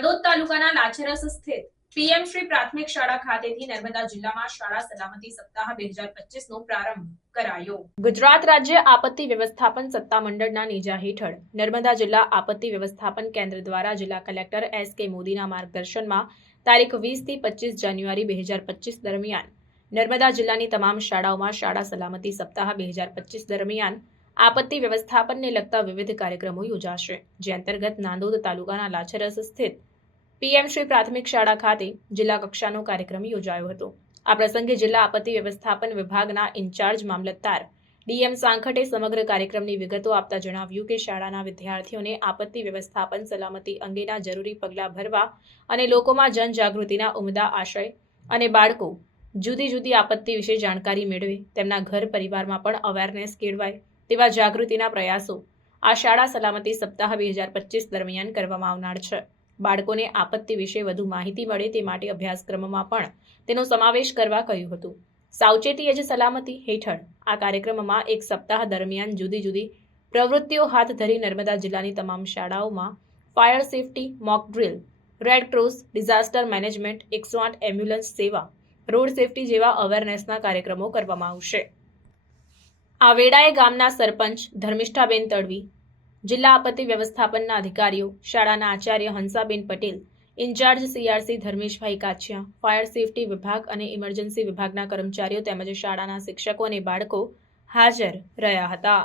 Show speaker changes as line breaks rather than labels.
નાંદોદ તાલુકાના લાછરસ સ્થિત પીએમ શ્રી પ્રાથમિક શાળા ખાતેથી નર્મદા જિલ્લામાં શાળા સલામતી સપ્તાહ બે હજાર પચીસનો પ્રારંભ કરાયો. ગુજરાત રાજ્ય આપત્તિ વ્યવસ્થાપન સત્તામંડળના નેજા હેઠળ નર્મદા જિલ્લા આપત્તિ વ્યવસ્થાપન કેન્દ્ર દ્વારા જિલ્લા કલેક્ટર એસ કે મોદીના માર્ગદર્શનમાં તારીખ વીસથી પચીસ જાન્યુઆરી બે હજાર પચીસ દરમિયાન નર્મદા જિલ્લાની તમામ શાળાઓમાં શાળા સલામતી સપ્તાહ બે હજાર પચીસ દરમિયાન આપત્તિ વ્યવસ્થાપનને લગતા વિવિધ કાર્યક્રમો યોજાશે. જે અંતર્ગત નાંદોદ તાલુકાના લાછરસ સ્થિત પીએમ શ્રી પ્રાથમિક શાળા ખાતે જિલ્લા કક્ષાનો કાર્યક્રમ યોજાયો હતો. આ પ્રસંગે જિલ્લા આપત્તિ વ્યવસ્થાપન વિભાગના ઇન્ચાર્જ મામલતદાર ડીએમ સાંખટે સમગ્ર કાર્યક્રમની વિગતો આપતા જણાવ્યું કે શાળાના વિદ્યાર્થીઓને આપત્તિ વ્યવસ્થાપન સલામતી અંગેના જરૂરી પગલાં ભરવા અને લોકોમાં જનજાગૃતિના ઉમદા આશય અને બાળકો જુદી જુદી આપત્તિ વિશે જાણકારી મેળવે, તેમના ઘર પરિવારમાં પણ અવેરનેસ કેળવાય તેવા જાગૃતિના પ્રયાસો આ શાળા સલામતી સપ્તાહ બે હજાર પચીસ દરમિયાન કરવામાં આવનાર છે. બાળકોને આપત્તિ વિશે વધુ માહિતી મળે તે માટે અભ્યાસક્રમમાં પણ તેનો સમાવેશ કરવા કહ્યું હતું. સાવચેતી જ સલામતી હેઠળ આ કાર્યક્રમમાં એક સપ્તાહ દરમિયાન જુદી જુદી પ્રવૃત્તિઓ હાથ ધરી નર્મદા જિલ્લાની તમામ શાળાઓમાં fire safety, mock drill, red cross, disaster management, એકસો આઠ એમ્બ્યુલન્સ સેવા, રોડ સેફટી જેવા અવેરનેસના કાર્યક્રમો કરવામાં આવશે. આ વેળાએ ગામના સરપંચ ધર્મિષ્ઠાબેન તડવી જિલ્લા આપત્તિ વ્યવસ્થાપનના અધિકારીઓ, શાળાના Acharya Hansaben Patel, in charge CRC Dharmeshbhai Kachhiya, fire safety વિભાગ અને ઇમરજન્સી વિભાગના કર્મચારીઓ તેમજ શાળાના શિક્ષકો અને બાળકો હાજર રહ્યા હતા.